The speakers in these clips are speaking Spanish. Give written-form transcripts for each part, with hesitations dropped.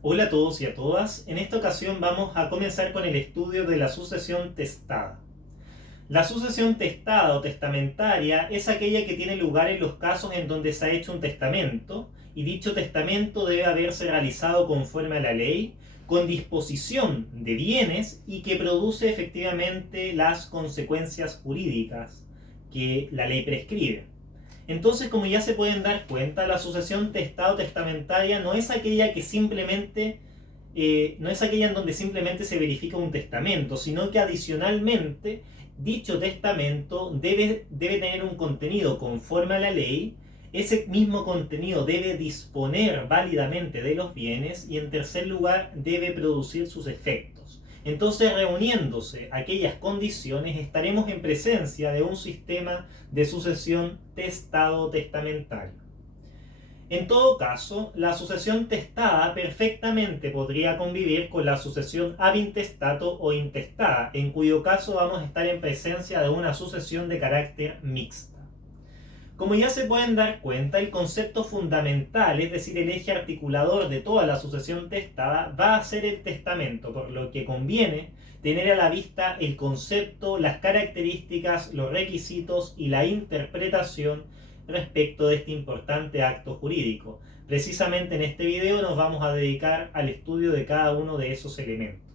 Hola a todos y a todas. En esta ocasión vamos a comenzar con el estudio de la sucesión testada. La sucesión testada o testamentaria es aquella que tiene lugar en los casos en donde se ha hecho un testamento y dicho testamento debe haberse realizado conforme a la ley, con disposición de bienes y que produce efectivamente las consecuencias jurídicas que la ley prescribe. Entonces, como ya se pueden dar cuenta, la sucesión testamentaria no es aquella que simplemente no es aquella en donde simplemente se verifica un testamento, sino que adicionalmente dicho testamento debe tener un contenido conforme a la ley. Ese mismo contenido debe disponer válidamente de los bienes y, en tercer lugar, debe producir sus efectos. Entonces, reuniéndose aquellas condiciones, estaremos en presencia de un sistema de sucesión testado-testamentario. En todo caso, la sucesión testada perfectamente podría convivir con la sucesión ab intestato o intestada, en cuyo caso vamos a estar en presencia de una sucesión de carácter mixta. Como ya se pueden dar cuenta, el concepto fundamental, es decir, el eje articulador de toda la sucesión testada, va a ser el testamento, por lo que conviene tener a la vista el concepto, las características, los requisitos y la interpretación respecto de este importante acto jurídico. Precisamente en este video nos vamos a dedicar al estudio de cada uno de esos elementos.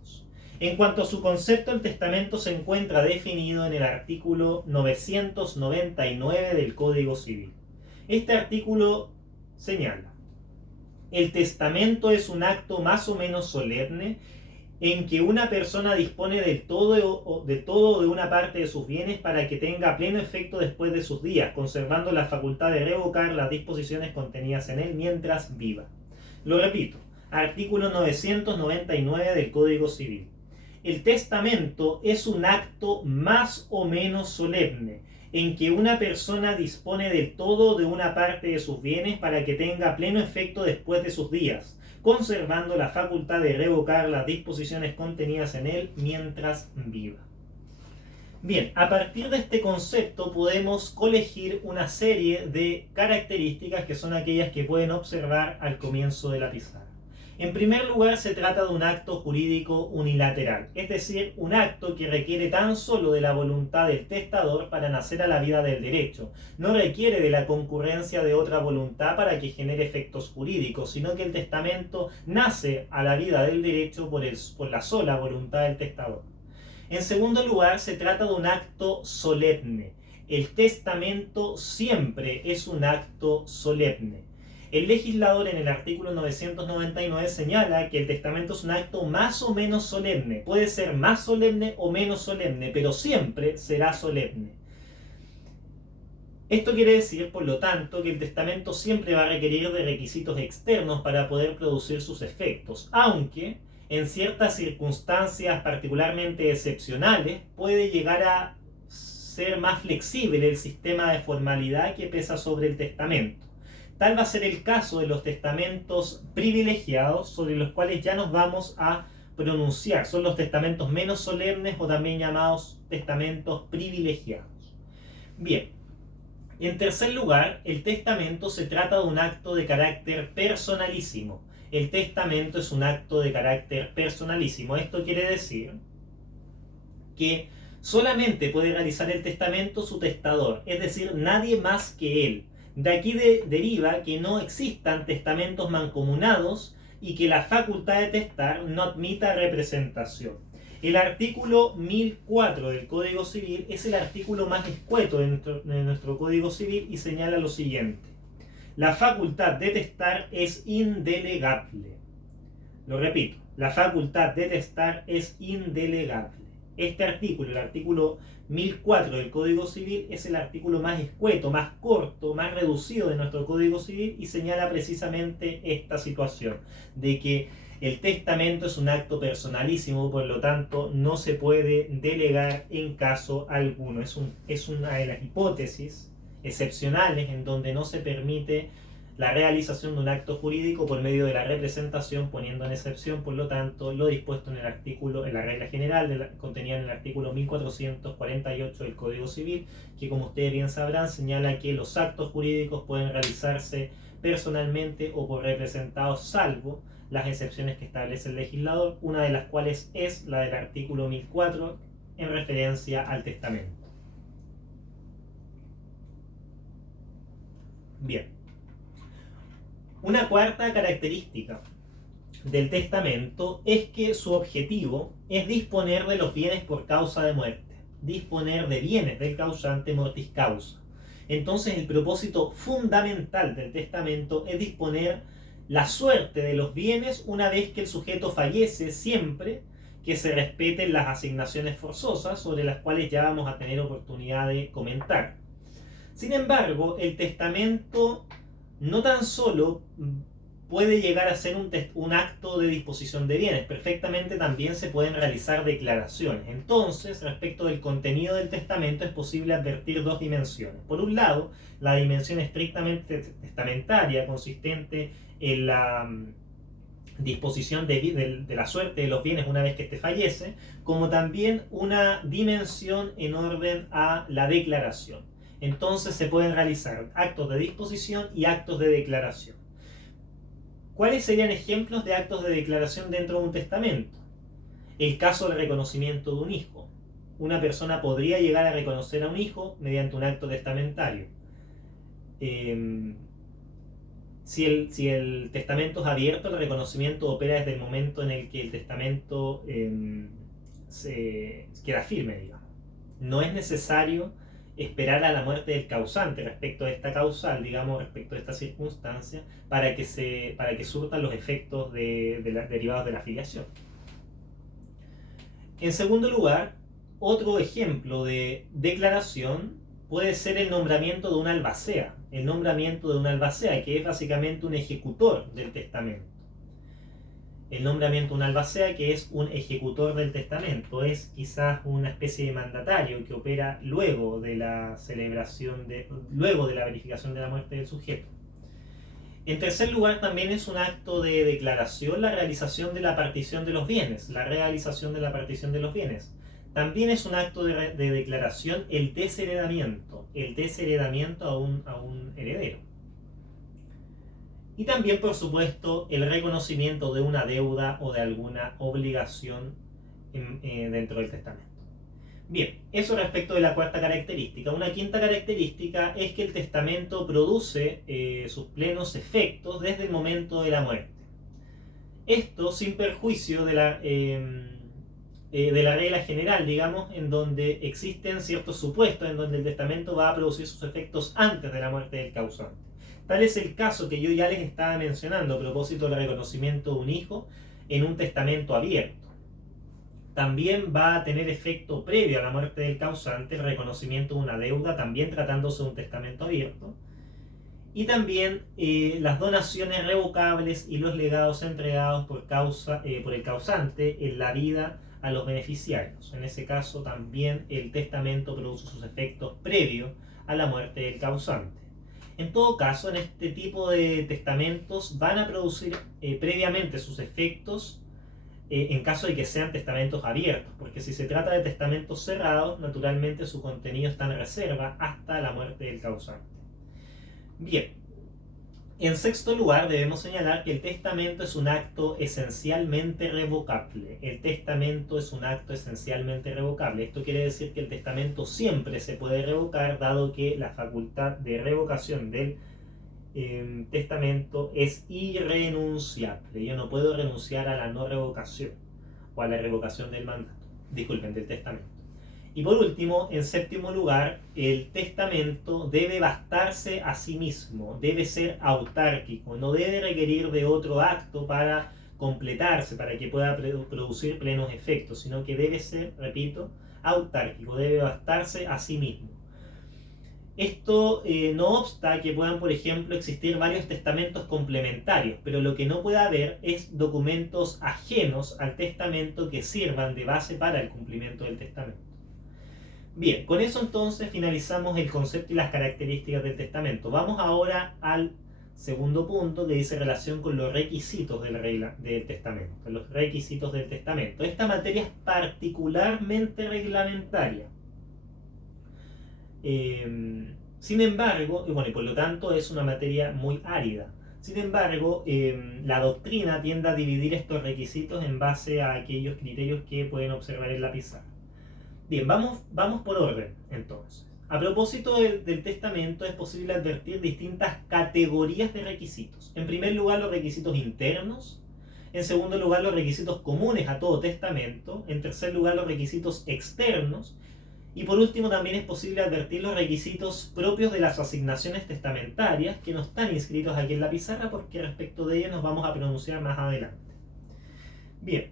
En cuanto a su concepto, el testamento se encuentra definido en el artículo 999 del Código Civil. Este artículo señala: el testamento es un acto más o menos solemne en que una persona dispone del todo o de una parte de sus bienes para que tenga pleno efecto después de sus días, conservando la facultad de revocar las disposiciones contenidas en él mientras viva. Lo repito, artículo 999 del Código Civil. El testamento es un acto más o menos solemne en que una persona dispone del todo de una parte de sus bienes para que tenga pleno efecto después de sus días, conservando la facultad de revocar las disposiciones contenidas en él mientras viva. Bien, a partir de este concepto podemos colegir una serie de características que son aquellas que pueden observar al comienzo de la pizarra. En primer lugar, se trata de un acto jurídico unilateral, es decir, un acto que requiere tan solo de la voluntad del testador para nacer a la vida del derecho. No requiere de la concurrencia de otra voluntad para que genere efectos jurídicos, sino que el testamento nace a la vida del derecho por la sola voluntad del testador. En segundo lugar, se trata de un acto solemne. El testamento siempre es un acto solemne. El legislador en el artículo 999 señala que el testamento es un acto más o menos solemne. Puede ser más solemne o menos solemne, pero siempre será solemne. Esto quiere decir, por lo tanto, que el testamento siempre va a requerir de requisitos externos para poder producir sus efectos, aunque en ciertas circunstancias particularmente excepcionales puede llegar a ser más flexible el sistema de formalidad que pesa sobre el testamento. Tal va a ser el caso de los testamentos privilegiados, sobre los cuales ya nos vamos a pronunciar. Son los testamentos menos solemnes o también llamados testamentos privilegiados. Bien, en tercer lugar, el testamento se trata de un acto de carácter personalísimo. El testamento es un acto de carácter personalísimo. Esto quiere decir que solamente puede realizar el testamento su testador, es decir, nadie más que él. De aquí deriva que no existan testamentos mancomunados y que la facultad de testar no admita representación. El artículo 1004 del Código Civil es el artículo más escueto de nuestro Código Civil y señala lo siguiente: la facultad de testar es indelegable. Lo repito, la facultad de testar es indelegable. Este artículo, el artículo 1004 del Código Civil, es el artículo más escueto, más corto, más reducido de nuestro Código Civil y señala precisamente esta situación, de que el testamento es un acto personalísimo, por lo tanto no se puede delegar en caso alguno. Es una de las hipótesis excepcionales en donde no se permite la realización de un acto jurídico por medio de la representación, poniendo en excepción, por lo tanto, lo dispuesto en el artículo, en la regla general contenida en el artículo 1448 del Código Civil, que, como ustedes bien sabrán, señala que los actos jurídicos pueden realizarse personalmente o por representados, salvo las excepciones que establece el legislador, una de las cuales es la del artículo 1004 en referencia al testamento. Bien, una cuarta característica del testamento es que su objetivo es disponer de los bienes por causa de muerte, disponer de bienes del causante mortis causa. Entonces el propósito fundamental del testamento es disponer la suerte de los bienes una vez que el sujeto fallece, siempre que se respeten las asignaciones forzosas sobre las cuales ya vamos a tener oportunidad de comentar. Sin embargo, el testamento no tan solo puede llegar a ser un acto de disposición de bienes, perfectamente también se pueden realizar declaraciones. Entonces, respecto del contenido del testamento es posible advertir dos dimensiones. Por un lado, la dimensión estrictamente testamentaria, consistente en la disposición de la suerte de los bienes una vez que éste fallece, como también una dimensión en orden a la declaración. Entonces se pueden realizar actos de disposición y actos de declaración. ¿Cuáles serían ejemplos de actos de declaración dentro de un testamento? El caso del reconocimiento de un hijo. Una persona podría llegar a reconocer a un hijo mediante un acto testamentario. Si el testamento es abierto, el reconocimiento opera desde el momento en el que el testamento se queda firme, digamos. No es necesario esperar a la muerte del causante respecto a esta causal, digamos, respecto a esta circunstancia, para que surtan los efectos derivados de la filiación. En segundo lugar, otro ejemplo de declaración puede ser el nombramiento de un albacea. El nombramiento de un albacea, que es básicamente un ejecutor del testamento. El nombramiento de un albacea, que es un ejecutor del testamento, es quizás una especie de mandatario que opera luego de la verificación de la muerte del sujeto. En tercer lugar, también es un acto de declaración la realización de la partición de los bienes. La realización de la partición de los bienes. También es un acto de declaración el desheredamiento a un heredero. Y también, por supuesto, el reconocimiento de una deuda o de alguna obligación dentro del testamento. Bien, eso respecto de la cuarta característica. Una quinta característica es que el testamento produce sus plenos efectos desde el momento de la muerte. Esto sin perjuicio de la regla general, digamos, en donde existen ciertos supuestos en donde el testamento va a producir sus efectos antes de la muerte del causante. Tal es el caso que yo ya les estaba mencionando a propósito del reconocimiento de un hijo en un testamento abierto. También va a tener efecto previo a la muerte del causante el reconocimiento de una deuda, también tratándose de un testamento abierto. Y también las donaciones revocables y los legados entregados por el causante en la vida a los beneficiarios. En ese caso también el testamento produce sus efectos previos a la muerte del causante. En todo caso, en este tipo de testamentos van a producir previamente sus efectos en caso de que sean testamentos abiertos, porque si se trata de testamentos cerrados, naturalmente su contenido está en reserva hasta la muerte del causante. Bien, en sexto lugar debemos señalar que el testamento es un acto esencialmente revocable. El testamento es un acto esencialmente revocable. Esto quiere decir que el testamento siempre se puede revocar, dado que la facultad de revocación del testamento es irrenunciable. Yo no puedo renunciar a la no revocación o a la revocación del mandato, del testamento. Y por último, en séptimo lugar, el testamento debe bastarse a sí mismo, debe ser autárquico, no debe requerir de otro acto para completarse, para que pueda producir plenos efectos, sino que debe ser, repito, autárquico, debe bastarse a sí mismo. Esto no obsta que puedan, por ejemplo, existir varios testamentos complementarios, pero lo que no puede haber es documentos ajenos al testamento que sirvan de base para el cumplimiento del testamento. Bien, con eso entonces finalizamos el concepto y las características del testamento. Vamos ahora al segundo punto, que dice relación con los requisitos del testamento. Los requisitos del testamento. Esta materia es particularmente reglamentaria. Sin embargo, y por lo tanto es una materia muy árida. Sin embargo, la doctrina tiende a dividir estos requisitos en base a aquellos criterios que pueden observar en la pizarra. Bien, vamos por orden entonces. A propósito del testamento, es posible advertir distintas categorías de requisitos. En primer lugar, los requisitos internos. En segundo lugar, los requisitos comunes a todo testamento. En tercer lugar, los requisitos externos. Y por último, también es posible advertir los requisitos propios de las asignaciones testamentarias, que no están inscritos aquí en la pizarra porque respecto de ellos nos vamos a pronunciar más adelante. Bien,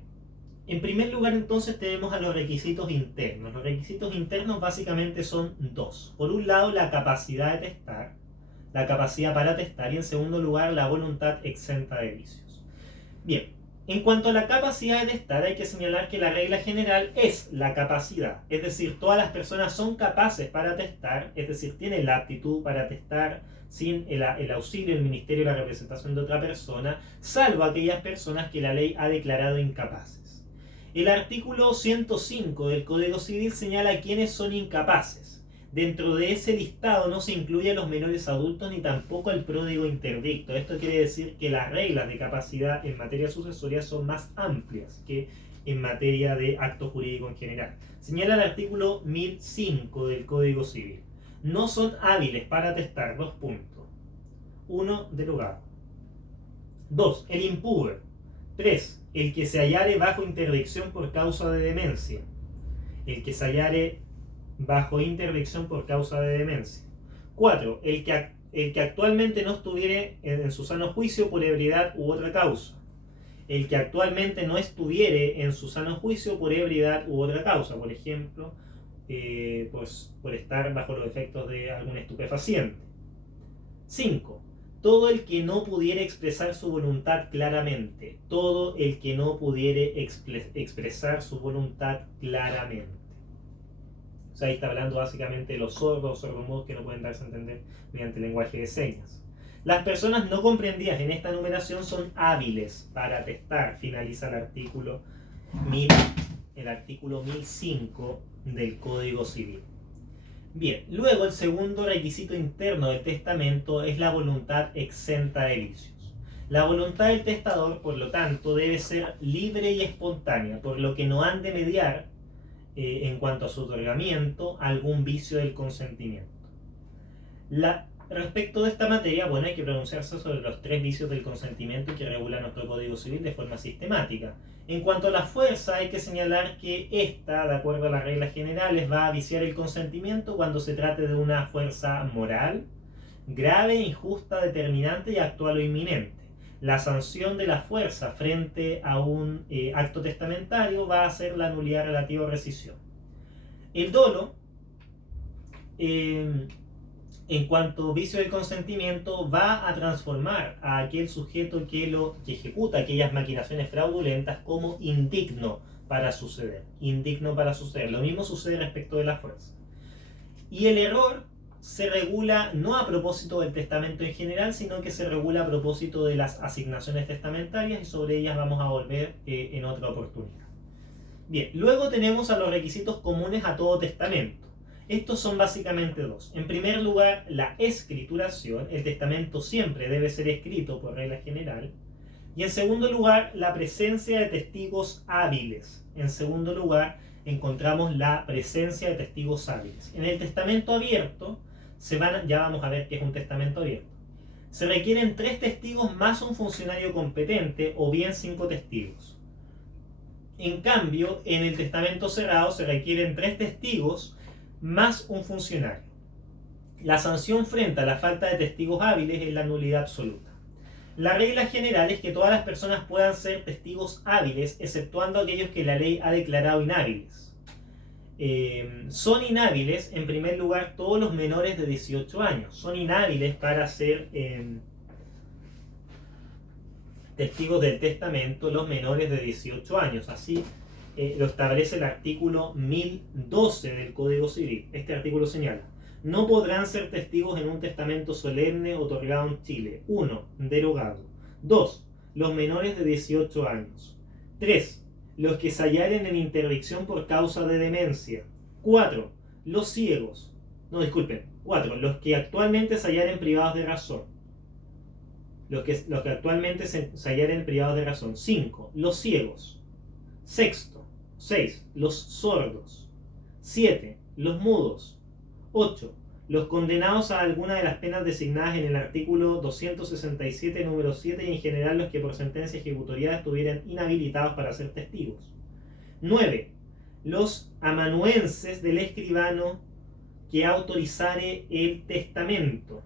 en primer lugar entonces tenemos a los requisitos internos. Los requisitos internos básicamente son dos. Por un lado, la capacidad de testar, la capacidad para testar, y en segundo lugar, la voluntad exenta de vicios. Bien. En cuanto a la capacidad de testar, hay que señalar que la regla general es la capacidad. Es decir, todas las personas son capaces para testar, es decir, tienen la aptitud para testar sin el auxilio, el ministerio y la representación de otra persona, salvo aquellas personas que la ley ha declarado incapaces. El artículo 105 del Código Civil señala quiénes son incapaces. Dentro de ese listado no se incluyen los menores adultos ni tampoco el pródigo interdicto. Esto quiere decir que las reglas de capacidad en materia sucesoria son más amplias que en materia de acto jurídico en general. Señala el artículo 1005 del Código Civil. No son hábiles para atestar, 2 puntos. 1. Derogado. 2. El impúber. 3. El que se hallare bajo interdicción por causa de demencia. El que se hallare bajo interdicción por causa de demencia. 4. El que actualmente no estuviere en su sano juicio por ebriedad u otra causa. El que actualmente no estuviere en su sano juicio por ebriedad u otra causa, por ejemplo, pues por estar bajo los efectos de algún estupefaciente. 5. Todo el que no pudiere expresar su voluntad claramente. Todo el que no pudiere expresar su voluntad claramente. O sea, ahí está hablando básicamente de los sordos o sordomudos que no pueden darse a entender mediante el lenguaje de señas. Las personas no comprendidas en esta numeración son hábiles para atestar, finaliza el artículo 1005 del Código Civil. Bien, luego el segundo requisito interno del testamento es la voluntad exenta de vicios. La voluntad del testador, por lo tanto, debe ser libre y espontánea, por lo que no han de mediar en cuanto a su otorgamiento, algún vicio del consentimiento. Respecto de esta materia, bueno, hay que pronunciarse sobre los 3 vicios del consentimiento que regula nuestro Código Civil de forma sistemática. En cuanto a la fuerza, hay que señalar que esta, de acuerdo a las reglas generales, va a viciar el consentimiento cuando se trate de una fuerza moral, grave, injusta, determinante y actual o inminente. La sanción de la fuerza frente a un acto testamentario va a ser la nulidad relativa o rescisión. El dolo, en cuanto a vicio del consentimiento, va a transformar a aquel sujeto que ejecuta aquellas maquinaciones fraudulentas como indigno para suceder. Indigno para suceder. Lo mismo sucede respecto de la fuerza. Y el error se regula no a propósito del testamento en general, sino que se regula a propósito de las asignaciones testamentarias, y sobre ellas vamos a volver en otra oportunidad. Bien, luego tenemos a los requisitos comunes a todo testamento. Estos son básicamente 2. En primer lugar, la escrituración. El testamento siempre debe ser escrito por regla general. Y en segundo lugar, la presencia de testigos hábiles. En segundo lugar, encontramos la presencia de testigos hábiles. En el testamento abierto, ya vamos a ver qué es un testamento abierto. Se requieren 3 testigos más un funcionario competente, o bien 5 testigos. En cambio, en el testamento cerrado se requieren 3 testigos más un funcionario. La sanción frente a la falta de testigos hábiles es la nulidad absoluta. La regla general es que todas las personas puedan ser testigos hábiles, exceptuando aquellos que la ley ha declarado inhábiles. Son inhábiles, en primer lugar, todos los menores de 18 años. Son inhábiles para ser testigos del testamento los menores de 18 años. Así lo establece el artículo 1012 del Código Civil. Este artículo señala: no podrán ser testigos en un testamento solemne otorgado en Chile. 1. Derogado. 2. Los menores de 18 años. 3. Los que se hallaren en interdicción por causa de demencia. 4. Los ciegos. 4. Los que actualmente se hallaren privados de razón. los que actualmente se hallaren privados de razón. 5. Los ciegos. 6. Los sordos. 7. Los mudos. 8. Los condenados a alguna de las penas designadas en el artículo 267, número 7, y en general los que por sentencia ejecutoriada estuvieran inhabilitados para ser testigos. 9. Los amanuenses del escribano que autorizare el testamento.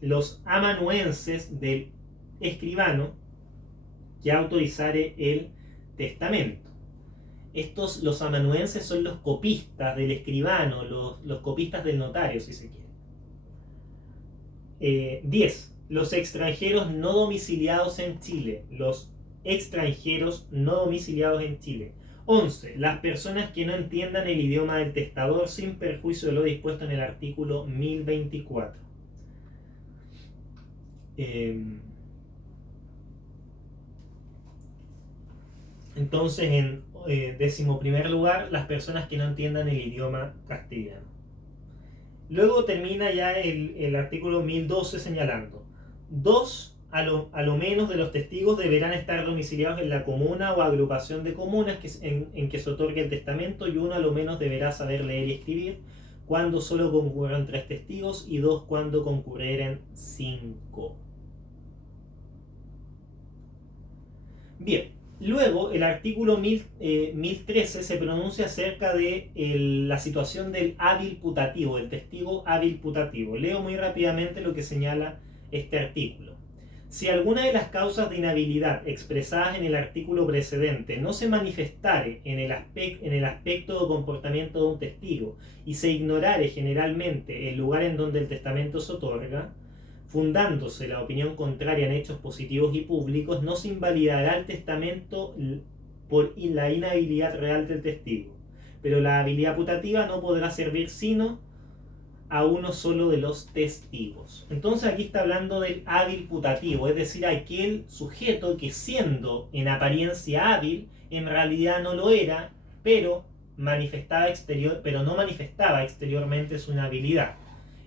Los amanuenses del escribano que autorizare el testamento. Los amanuenses son los copistas del escribano, los copistas del notario, si se quiere. 10. Los extranjeros no domiciliados en Chile. Los extranjeros no domiciliados en Chile. 11. Las personas que no entiendan el idioma del testador sin perjuicio de lo dispuesto en el artículo 1024. Entonces, en 11º lugar, las personas que no entiendan el idioma castellano. Luego termina ya el artículo 1012 señalando: 2 a lo menos de los testigos deberán estar domiciliados en la comuna o agrupación de comunas en que se otorgue el testamento, y 1 a lo menos deberá saber leer y escribir cuando solo concurran 3 testigos, y 2 cuando concurrieran 5. Bien, luego el artículo 1013 se pronuncia acerca de la situación del hábil putativo, el testigo hábil putativo. Leo muy rápidamente lo que señala este artículo. Si alguna de las causas de inhabilidad expresadas en el artículo precedente no se manifestare en el aspecto o comportamiento de un testigo, y se ignorare generalmente el lugar en donde el testamento se otorga, fundándose la opinión contraria en hechos positivos y públicos, no se invalidará el testamento por la inhabilidad real del testigo, pero la habilidad putativa no podrá servir sino a uno solo de los testigos. Entonces aquí está hablando del hábil putativo, es decir, aquel sujeto que, siendo en apariencia hábil, en realidad no lo era, pero no manifestaba exteriormente su inhabilidad.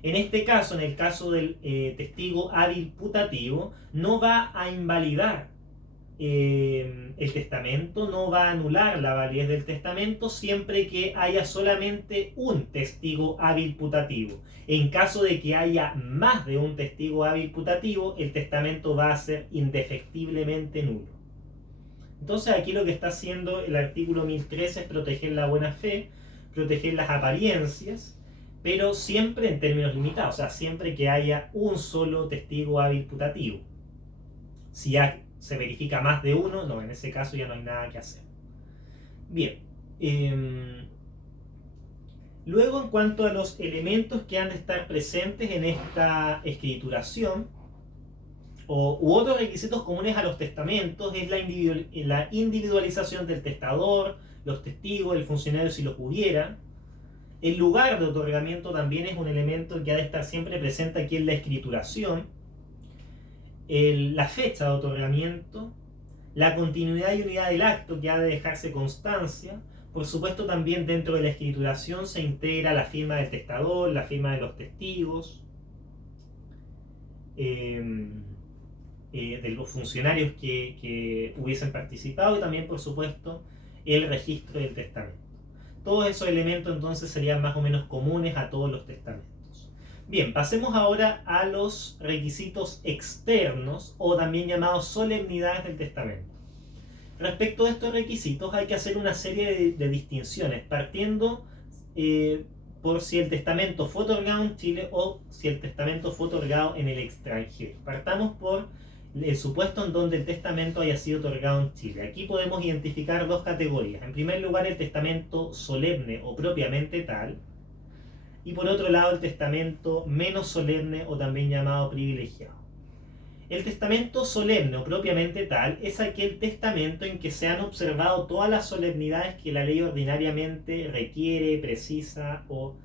En este caso, en el caso del testigo hábil putativo, no va a invalidar el testamento, no va a anular la validez del testamento siempre que haya solamente un testigo hábil putativo. En caso de que haya más de un testigo hábil putativo, el testamento va a ser indefectiblemente nulo. Entonces aquí lo que está haciendo el artículo 1013 es proteger la buena fe, proteger las apariencias, pero siempre en términos limitados, o sea, siempre que haya un solo testigo hábil putativo. Si ya se verifica más de uno, no, en ese caso ya no hay nada que hacer. Bien. Luego, en cuanto a los elementos que han de estar presentes en esta escrituración, u otros requisitos comunes a los testamentos, es la individualización del testador, los testigos, el funcionario si lo pudiera. El lugar de otorgamiento también es un elemento que ha de estar siempre presente aquí en la escrituración. La fecha de otorgamiento, la continuidad y unidad del acto que ha de dejarse constancia. Por supuesto, también dentro de la escrituración se integra la firma del testador, la firma de los testigos, de los funcionarios que hubiesen participado, y también, por supuesto, el registro del testamento. Todos esos elementos entonces serían más o menos comunes a todos los testamentos. Bien, pasemos ahora a los requisitos externos, o también llamados solemnidades del testamento. Respecto a estos requisitos hay que hacer una serie de distinciones, partiendo por si el testamento fue otorgado en Chile o si el testamento fue otorgado en el extranjero. Partamos por el supuesto en donde el testamento haya sido otorgado en Chile. Aquí podemos identificar dos categorías. En primer lugar, el testamento solemne o propiamente tal, y por otro lado el testamento menos solemne o también llamado privilegiado. El testamento solemne o propiamente tal es aquel testamento en que se han observado todas las solemnidades que la ley ordinariamente requiere, precisa o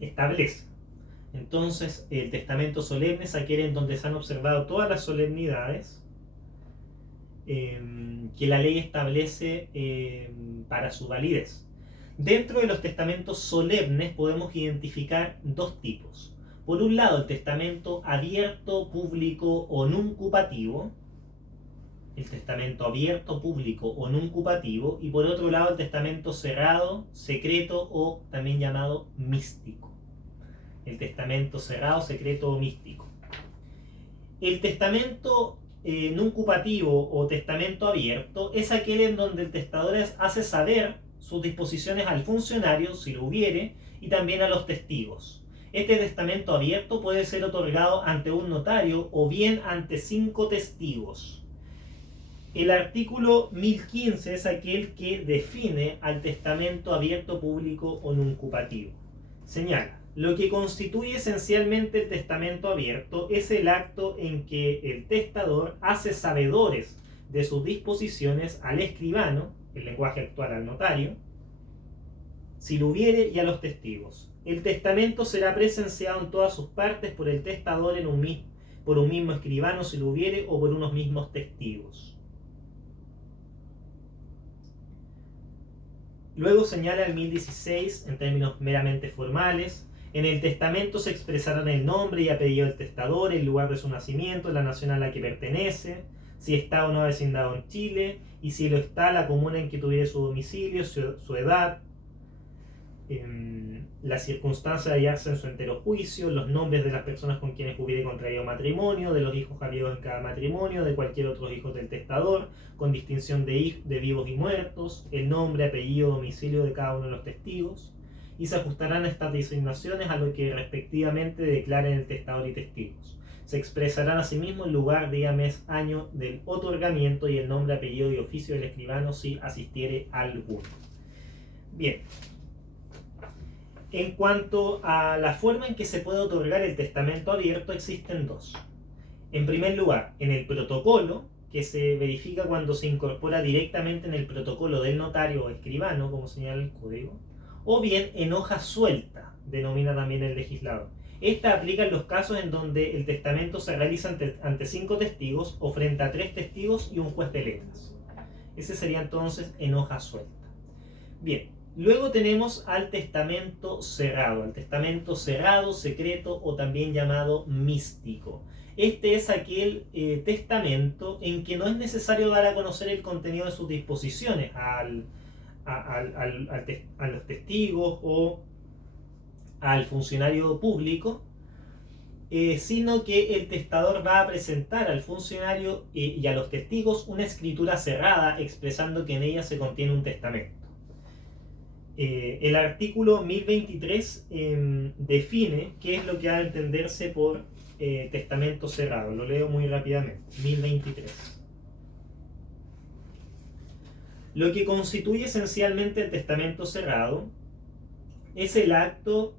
establece. Entonces, el testamento solemne es aquel en donde se han observado todas las solemnidades que la ley establece para su validez. Dentro de los testamentos solemnes podemos identificar dos tipos. Por un lado, el testamento abierto, público o nuncupativo. El testamento abierto, público o nuncupativo. Y por otro lado, el testamento cerrado, secreto o también llamado místico. El testamento cerrado, secreto o místico. El testamento nuncupativo o testamento abierto es aquel en donde el testador hace saber sus disposiciones al funcionario, si lo hubiere, y también a los testigos. Este testamento abierto puede ser otorgado ante un notario o bien ante 5 testigos. El artículo 1015 es aquel que define al testamento abierto, público o nuncupativo. Señala: lo que constituye esencialmente el testamento abierto es el acto en que el testador hace sabedores de sus disposiciones al escribano, el lenguaje actual al notario, si lo hubiere, y a los testigos. El testamento será presenciado en todas sus partes por el testador por un mismo escribano, si lo hubiere, o por unos mismos testigos. Luego señala el 1016 en términos meramente formales: en el testamento se expresarán el nombre y apellido del testador, el lugar de su nacimiento, la nación a la que pertenece, si está o no vecindado en Chile, y si lo está, la comuna en que tuviere su domicilio, su edad, la circunstancia de hallarse en su entero juicio, los nombres de las personas con quienes hubiere contraído matrimonio, de los hijos habidos en cada matrimonio, de cualquier otro hijo del testador, con distinción de vivos y muertos, el nombre, apellido, domicilio de cada uno de los testigos, y se ajustarán estas designaciones a lo que respectivamente declaren el testador y testigos. Se expresarán asimismo el lugar, día, mes, año del otorgamiento y el nombre, apellido y oficio del escribano si asistiere alguno. Bien. En cuanto a la forma en que se puede otorgar el testamento abierto, existen dos. En primer lugar, en el protocolo, que se verifica cuando se incorpora directamente en el protocolo del notario o escribano, como señala el código, o bien en hoja suelta, denomina también el legislador. Esta aplica en los casos en donde el testamento se realiza ante 5 testigos o frente a 3 testigos y un juez de letras. Ese sería entonces en hoja suelta. Bien. Luego tenemos al testamento cerrado, secreto o también llamado místico. Este es aquel testamento en que no es necesario dar a conocer el contenido de sus disposiciones a los testigos o al funcionario público, sino que el testador va a presentar al funcionario y a los testigos una escritura cerrada expresando que en ella se contiene un testamento. El artículo 1023 define qué es lo que ha de entenderse por testamento cerrado. Lo leo muy rápidamente. 1023. Lo que constituye esencialmente el testamento cerrado es el acto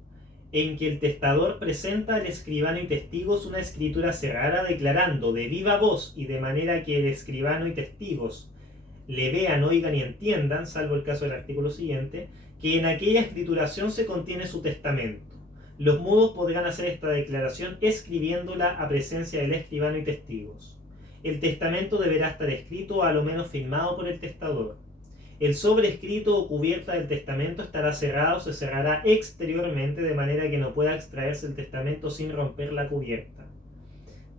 en que el testador presenta al escribano y testigos una escritura cerrada declarando de viva voz y de manera que el escribano y testigos le vean, oigan y entiendan, salvo el caso del artículo siguiente, que en aquella escrituración se contiene su testamento. Los mudos podrán hacer esta declaración escribiéndola a presencia del escribano y testigos. El testamento deberá estar escrito o a lo menos firmado por el testador. El sobrescrito o cubierta del testamento estará cerrado o se cerrará exteriormente de manera que no pueda extraerse el testamento sin romper la cubierta.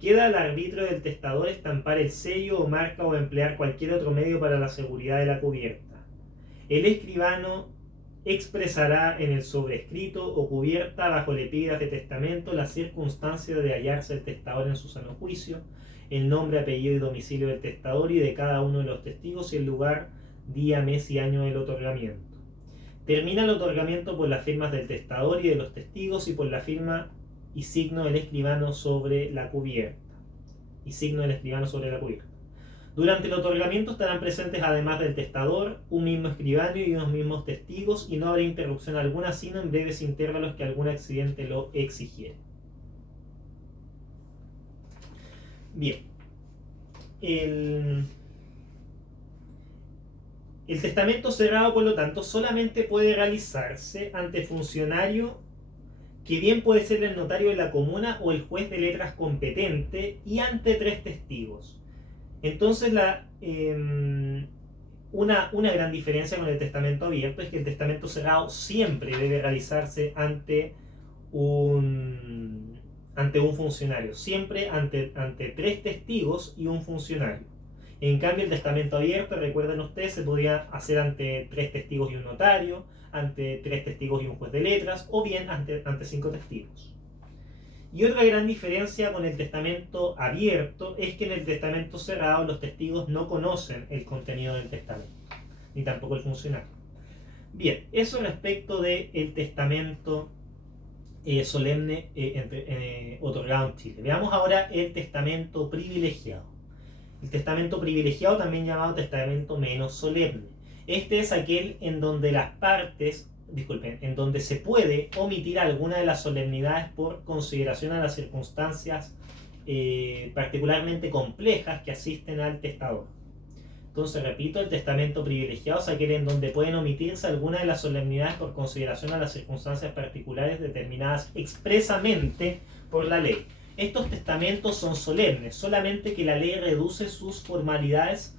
Queda al arbitrio del testador estampar el sello o marca o emplear cualquier otro medio para la seguridad de la cubierta. El escribano expresará en el sobrescrito o cubierta bajo el epígrafe testamento la circunstancia de hallarse el testador en su sano juicio, el nombre, apellido y domicilio del testador y de cada uno de los testigos y el lugar, día, mes y año del otorgamiento. Termina el otorgamiento por las firmas del testador y de los testigos y por la firma y signo del escribano sobre la cubierta. Durante el otorgamiento estarán presentes, además del testador, un mismo escribano y unos mismos testigos, y no habrá interrupción alguna, sino en breves intervalos que algún accidente lo exigiere. Bien. El testamento cerrado, por lo tanto, solamente puede realizarse ante funcionario que bien puede ser el notario de la comuna o el juez de letras competente y ante 3 testigos. Entonces Una gran diferencia con el testamento abierto es que el testamento cerrado siempre debe realizarse ante un funcionario, siempre ante tres testigos y un funcionario. En cambio, el testamento abierto, recuerden ustedes, se podía hacer ante tres testigos y un notario, ante tres testigos y un juez de letras, o bien ante cinco testigos. Y otra gran diferencia con el testamento abierto es que en el testamento cerrado los testigos no conocen el contenido del testamento, ni tampoco el funcionario. Bien, eso respecto del testamento solemne otorgado en Chile. Veamos ahora el testamento privilegiado. El testamento privilegiado, también llamado testamento menos solemne. Este es aquel en donde las partes, en donde se puede omitir alguna de las solemnidades por consideración a las circunstancias particularmente complejas que asisten al testador. Entonces, repito, el testamento privilegiado es aquel en donde pueden omitirse algunas de las solemnidades por consideración a las circunstancias particulares determinadas expresamente por la ley. Estos testamentos son solemnes, solamente que la ley reduce sus formalidades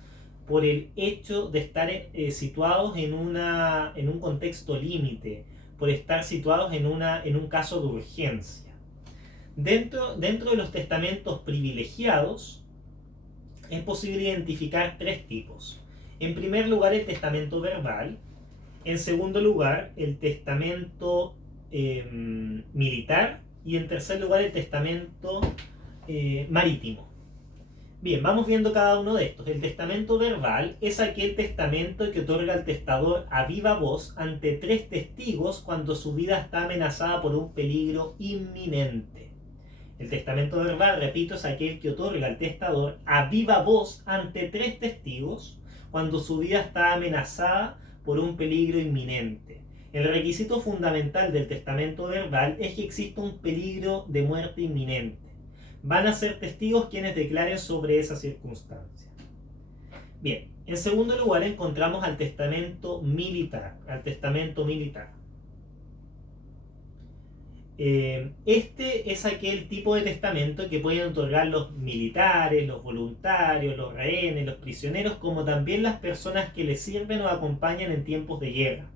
por el hecho de estar situados en un contexto límite, por estar situados en un caso de urgencia. Dentro de los testamentos privilegiados es posible identificar tres tipos. En primer lugar, el testamento verbal. En segundo lugar, el testamento militar. Y en tercer lugar, el testamento marítimo. Bien, vamos viendo cada uno de estos. El testamento verbal es aquel testamento que otorga al testador a viva voz ante tres testigos cuando su vida está amenazada por un peligro inminente. El testamento verbal, repito, es aquel que otorga al testador a viva voz ante tres testigos cuando su vida está amenazada por un peligro inminente. El requisito fundamental del testamento verbal es que exista un peligro de muerte inminente. Van a ser testigos quienes declaren sobre esa circunstancia. Bien, en segundo lugar encontramos al testamento militar. Este es aquel tipo de testamento que pueden otorgar los militares, los voluntarios, los rehenes, los prisioneros, como también las personas que les sirven o acompañan en tiempos de guerra.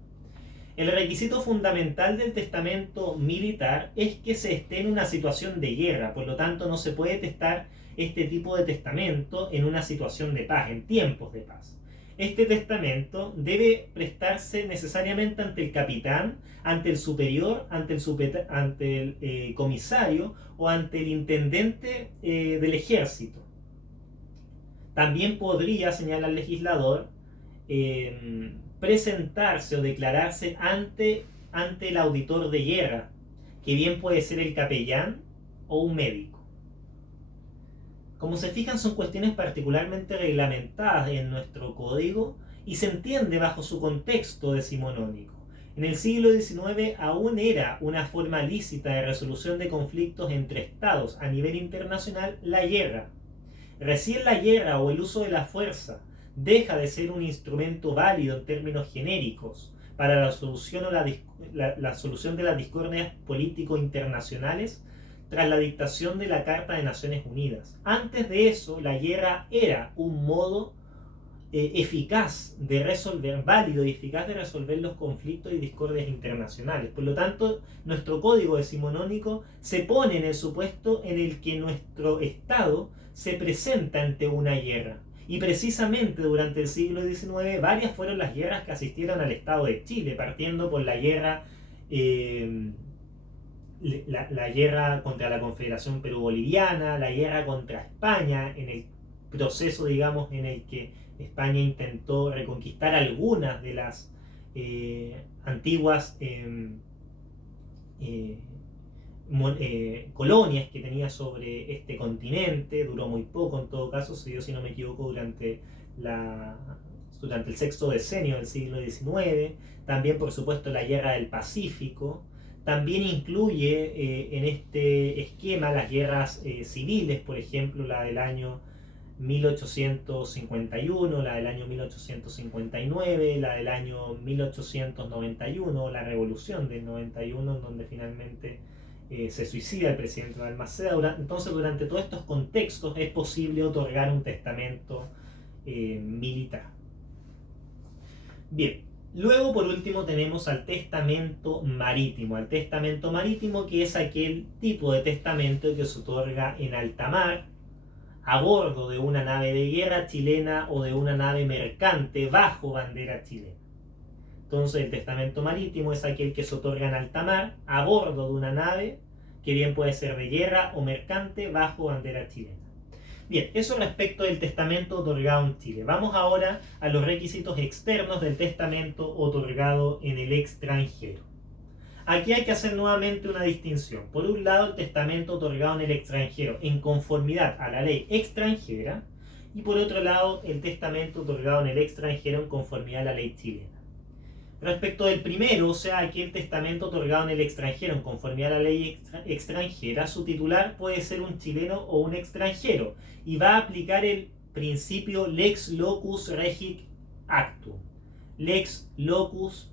El requisito fundamental del testamento militar es que se esté en una situación de guerra, por lo tanto no se puede testar este tipo de testamento en una situación de paz, en tiempos de paz. Este testamento debe prestarse necesariamente ante el capitán, ante el superior, ante el comisario o ante el intendente del ejército. También podría, señala el legislador, presentarse o declararse ante el auditor de guerra, que bien puede ser el capellán o un médico. Como se fijan, son cuestiones particularmente reglamentadas en nuestro código y se entiende bajo su contexto decimonónico. En el siglo XIX aún era una forma lícita de resolución de conflictos entre estados a nivel internacional la guerra. Recién la guerra o el uso de la fuerza deja de ser un instrumento válido en términos genéricos para la solución de las discordias políticos internacionales tras la dictación de la Carta de Naciones Unidas. Antes de eso, la guerra era un modo válido y eficaz de resolver los conflictos y discordias internacionales. Por lo tanto, nuestro código decimonónico se pone en el supuesto en el que nuestro Estado se presenta ante una guerra. Y precisamente durante el siglo XIX varias fueron las guerras que asistieron al Estado de Chile, partiendo por la guerra contra la Confederación Perú-Boliviana, la guerra contra España, en el proceso, digamos, en el que España intentó reconquistar algunas de las antiguas colonias que tenía sobre este continente. Duró muy poco, en todo caso, se dio, si no me equivoco, durante el sexto decenio del siglo XIX. También, por supuesto, la Guerra del Pacífico. También incluye en este esquema las guerras civiles, por ejemplo, la del año 1851, la del año 1859, la del año 1891, la revolución del 91, en donde finalmente se suicida el presidente Balmaceda. Entonces, durante todos estos contextos es posible otorgar un testamento militar. Bien, luego por último tenemos al testamento marítimo. Al testamento marítimo, que es aquel tipo de testamento que se otorga en alta mar, a bordo de una nave de guerra chilena o de una nave mercante bajo bandera chilena. Entonces el testamento marítimo es aquel que se otorga en alta mar, a bordo de una nave, que bien puede ser de guerra o mercante bajo bandera chilena. Bien, eso respecto del testamento otorgado en Chile. Vamos ahora a los requisitos externos del testamento otorgado en el extranjero. Aquí hay que hacer nuevamente una distinción. Por un lado, el testamento otorgado en el extranjero en conformidad a la ley extranjera, y por otro lado, el testamento otorgado en el extranjero en conformidad a la ley chilena. Respecto del primero, o sea, aquel testamento otorgado en el extranjero en conformidad a la ley extranjera, su titular puede ser un chileno o un extranjero y va a aplicar el principio lex locus regic actum. Lex locus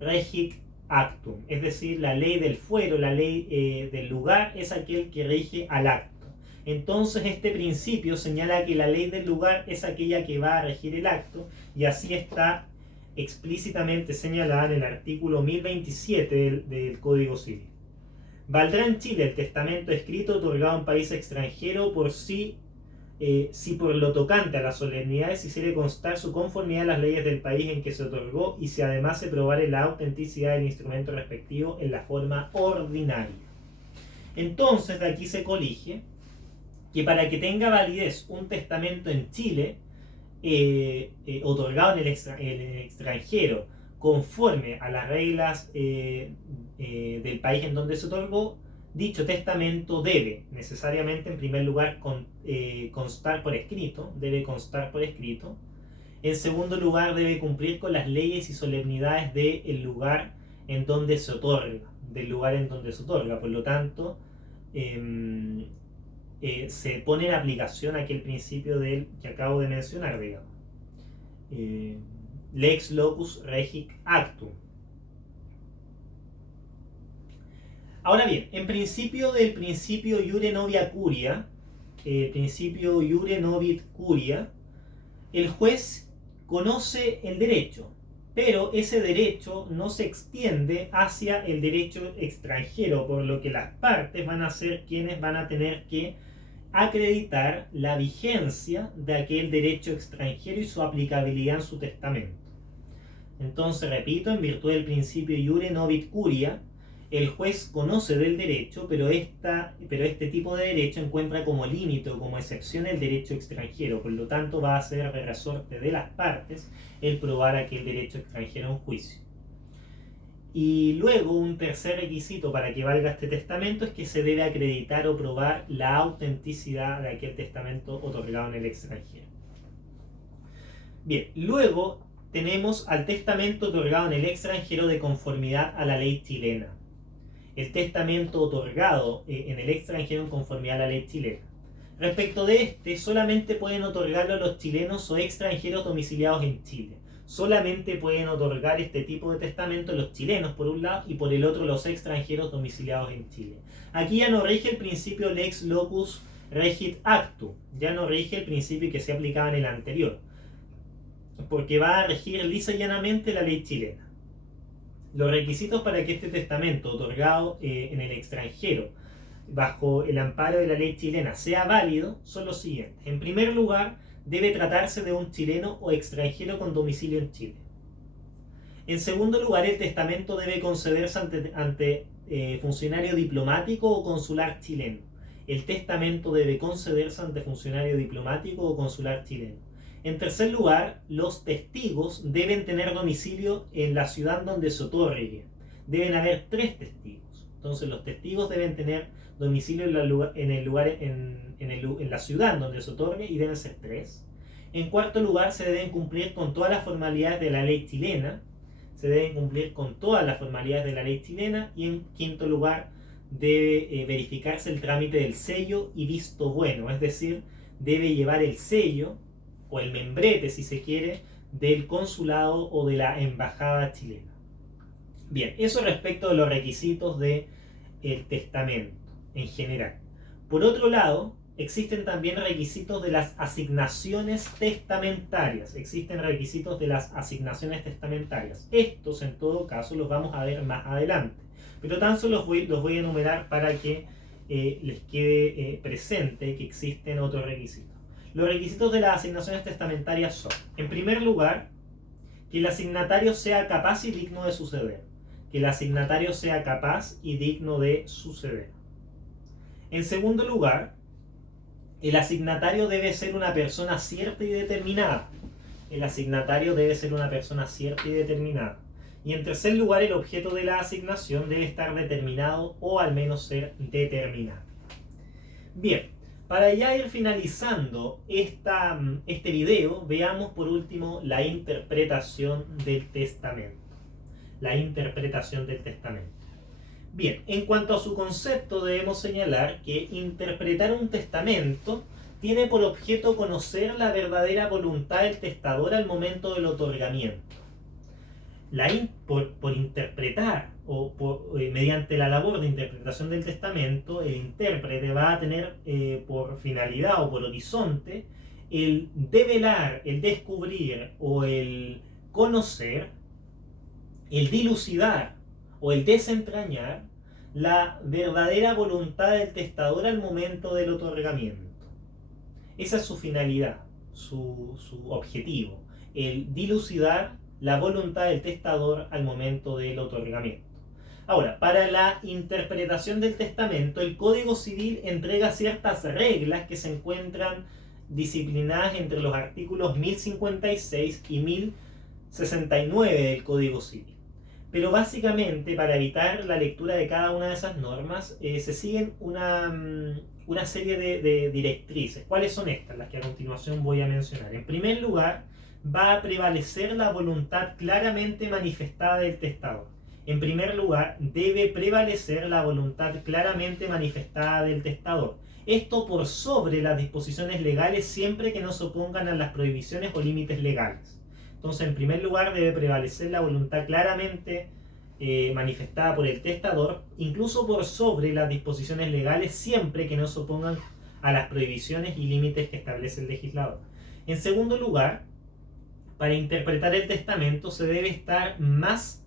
regic actum, es decir, la ley del fuero, la ley del lugar es aquel que rige al acto. Entonces este principio señala que la ley del lugar es aquella que va a regir el acto, y así está explícitamente señalada en el artículo 1027 del Código Civil. Valdrá en Chile el testamento escrito otorgado a un país extranjero por sí, si por lo tocante a las solemnidades hiciere constar su conformidad a las leyes del país en que se otorgó, y si además se probare la autenticidad del instrumento respectivo en la forma ordinaria. Entonces de aquí se colige que para que tenga validez un testamento en Chile, otorgado en el extranjero conforme a las reglas del país en donde se otorgó, dicho testamento debe necesariamente en primer lugar constar por escrito, En segundo lugar, debe cumplir con las leyes y solemnidades del lugar en donde se otorga, Por lo tanto, se pone en aplicación aquel principio que acabo de mencionar, digamos. Lex locus regic actum. Ahora bien, en principio del principio iure novia curia, principio iure novit curia, el juez conoce el derecho, pero ese derecho no se extiende hacia el derecho extranjero, por lo que las partes van a ser quienes van a tener que acreditar la vigencia de aquel derecho extranjero y su aplicabilidad en su testamento. Entonces, repito, en virtud del principio iure novit curia, el juez conoce del derecho, pero este tipo de derecho encuentra como límite o como excepción el derecho extranjero. Por lo tanto, va a ser de resorte de las partes el probar aquel derecho extranjero en juicio. Y luego, un tercer requisito para que valga este testamento es que se debe acreditar o probar la autenticidad de aquel testamento otorgado en el extranjero. Bien, luego tenemos al testamento otorgado en el extranjero de conformidad a la ley chilena. El testamento otorgado en el extranjero en conformidad a la ley chilena. Respecto de este, solamente pueden otorgarlo a los chilenos o extranjeros domiciliados en Chile. Solamente pueden otorgar este tipo de testamento los chilenos por un lado y por el otro los extranjeros domiciliados en Chile. Aquí ya no rige el principio lex locus regit actum, ya no rige el principio que se aplicaba en el anterior, porque va a regir lisa y llanamente la ley chilena. Los requisitos para que este testamento otorgado en el extranjero bajo el amparo de la ley chilena sea válido son los siguientes. En primer lugar, debe tratarse de un chileno o extranjero con domicilio en Chile. En segundo lugar, el testamento debe concederse ante funcionario diplomático o consular chileno. El testamento debe concederse ante funcionario diplomático o consular chileno. En tercer lugar, los testigos deben tener domicilio en la ciudad donde se otorgue. Deben haber 3 testigos. Entonces los testigos deben tener domicilio en la ciudad donde se otorgue y deben ser 3. En cuarto lugar, se deben cumplir con todas las formalidades de la ley chilena. Y en quinto lugar, debe verificarse el trámite del sello y visto bueno, es decir, debe llevar el sello o el membrete, si se quiere, del consulado o de la embajada chilena. Bien, eso respecto de los requisitos del testamento en general. Por otro lado, existen también requisitos de las asignaciones testamentarias. Existen requisitos de las asignaciones testamentarias. Estos, en todo caso, los vamos a ver más adelante. Pero tan solo los voy a enumerar para que les quede presente que existen otros requisitos. Los requisitos de las asignaciones testamentarias son, en primer lugar, que el asignatario sea capaz y digno de suceder. Que el asignatario sea capaz y digno de suceder. En segundo lugar, el asignatario debe ser una persona cierta y determinada. El asignatario debe ser una persona cierta y determinada. Y en tercer lugar, el objeto de la asignación debe estar determinado o al menos ser determinado. Bien, para ya ir finalizando este video, veamos por último la interpretación del testamento. La interpretación del testamento. Bien, en cuanto a su concepto, debemos señalar que interpretar un testamento tiene por objeto conocer la verdadera voluntad del testador al momento del otorgamiento. Por interpretar mediante la labor de interpretación del testamento, el intérprete va a tener por finalidad o por horizonte el develar, el descubrir o el conocer, el dilucidar o el desentrañar la verdadera voluntad del testador al momento del otorgamiento. Esa es su finalidad, su objetivo, el dilucidar la voluntad del testador al momento del otorgamiento. Ahora, para la interpretación del testamento, el Código Civil entrega ciertas reglas que se encuentran disciplinadas entre los artículos 1056 y 1069 del Código Civil. Pero básicamente, para evitar la lectura de cada una de esas normas, se siguen una serie de directrices. ¿Cuáles son estas? Las que a continuación voy a mencionar. En primer lugar, va a prevalecer la voluntad claramente manifestada del testador. En primer lugar, debe prevalecer la voluntad claramente manifestada del testador. Esto por sobre las disposiciones legales siempre que no se opongan a las prohibiciones o límites legales. Entonces, en primer lugar, debe prevalecer la voluntad claramente manifestada por el testador, incluso por sobre las disposiciones legales, siempre que no se opongan a las prohibiciones y límites que establece el legislador. En segundo lugar, para interpretar el testamento se debe estar más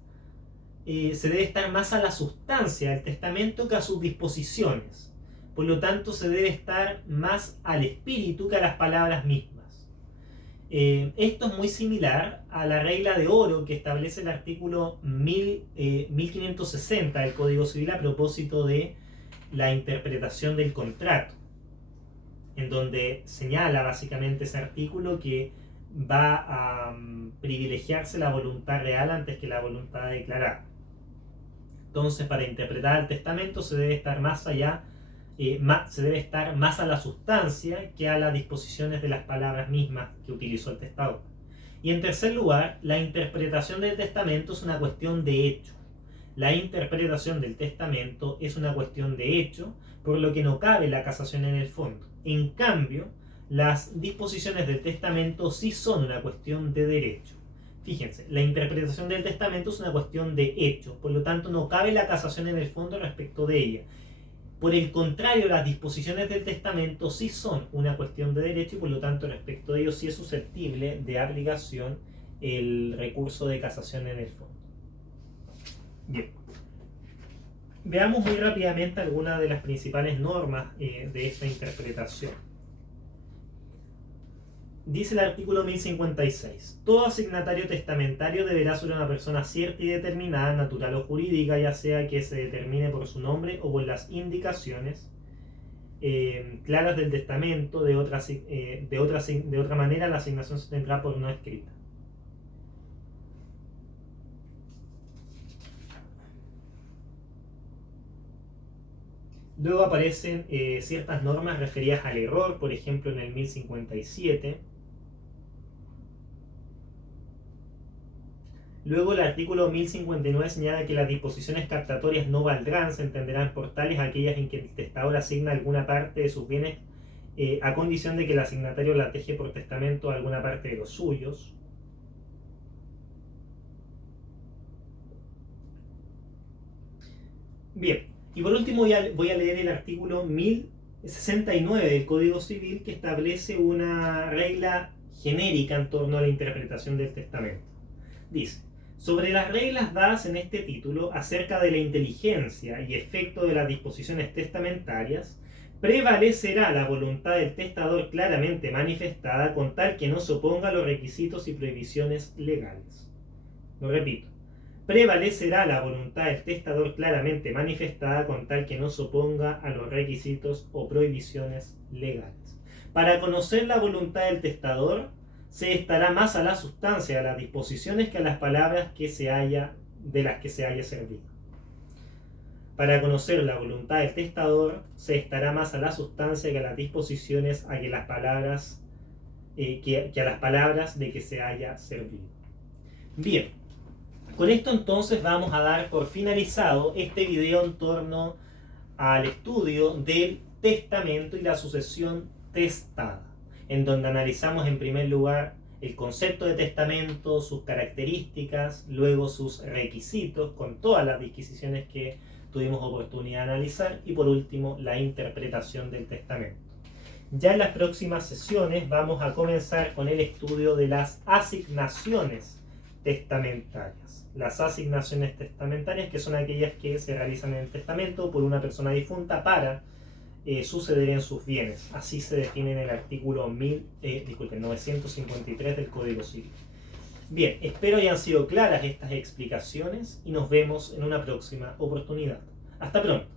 a la sustancia del testamento que a sus disposiciones. Por lo tanto, se debe estar más al espíritu que a las palabras mismas. Esto es muy similar a la regla de oro que establece el artículo 1560 del Código Civil a propósito de la interpretación del contrato, en donde señala básicamente ese artículo que va a privilegiarse la voluntad real antes que la voluntad declarada. Entonces, para interpretar el testamento se debe estar más allá, se debe estar más a la sustancia que a las disposiciones de las palabras mismas que utilizó el testador. Y en tercer lugar, la interpretación del testamento es una cuestión de hecho. La interpretación del testamento es una cuestión de hecho, por lo que no cabe la casación en el fondo. En cambio, las disposiciones del testamento sí son una cuestión de derecho. Fíjense, la interpretación del testamento es una cuestión de hecho, por lo tanto no cabe la casación en el fondo respecto de ella. Por el contrario, las disposiciones del testamento sí son una cuestión de derecho y por lo tanto respecto de ello sí es susceptible de aplicación el recurso de casación en el fondo. Bien. Veamos muy rápidamente algunas de las principales normas de esta interpretación. Dice el artículo 1056. Todo asignatario testamentario deberá ser una persona cierta y determinada, natural o jurídica, ya sea que se determine por su nombre o por las indicaciones claras del testamento. De otra manera, la asignación se tendrá por no escrita. Luego aparecen ciertas normas referidas al error, por ejemplo en el 1057. Luego el artículo 1059 señala que las disposiciones captatorias no valdrán, se entenderán por tales aquellas en que el testador asigna alguna parte de sus bienes a condición de que el asignatario la deje por testamento a alguna parte de los suyos. Bien, y por último voy a leer el artículo 1000 69 del Código Civil, que establece una regla genérica en torno a la interpretación del testamento. Dice: sobre las reglas dadas en este título acerca de la inteligencia y efecto de las disposiciones testamentarias, prevalecerá la voluntad del testador claramente manifestada, con tal que no se oponga a los requisitos y prohibiciones legales. Lo repito: prevalecerá la voluntad del testador claramente manifestada, con tal que no se oponga a los requisitos o prohibiciones legales. Para conocer la voluntad del testador, se estará más a la sustancia de las disposiciones que a las palabras de las que se haya servido. Para conocer la voluntad del testador, se estará más a la sustancia que a las disposiciones que a las palabras de que se haya servido. Bien, con esto entonces vamos a dar por finalizado este video en torno al estudio del testamento y la sucesión testada, en donde analizamos en primer lugar el concepto de testamento, sus características, luego sus requisitos, con todas las disquisiciones que tuvimos oportunidad de analizar, y por último la interpretación del testamento. Ya en las próximas sesiones vamos a comenzar con el estudio de las asignaciones testamentarias. Las asignaciones testamentarias, que son aquellas que se realizan en el testamento por una persona difunta para suceder en sus bienes. Así se define en el artículo 953 del Código Civil. Bien, espero hayan sido claras estas explicaciones y nos vemos en una próxima oportunidad. Hasta pronto.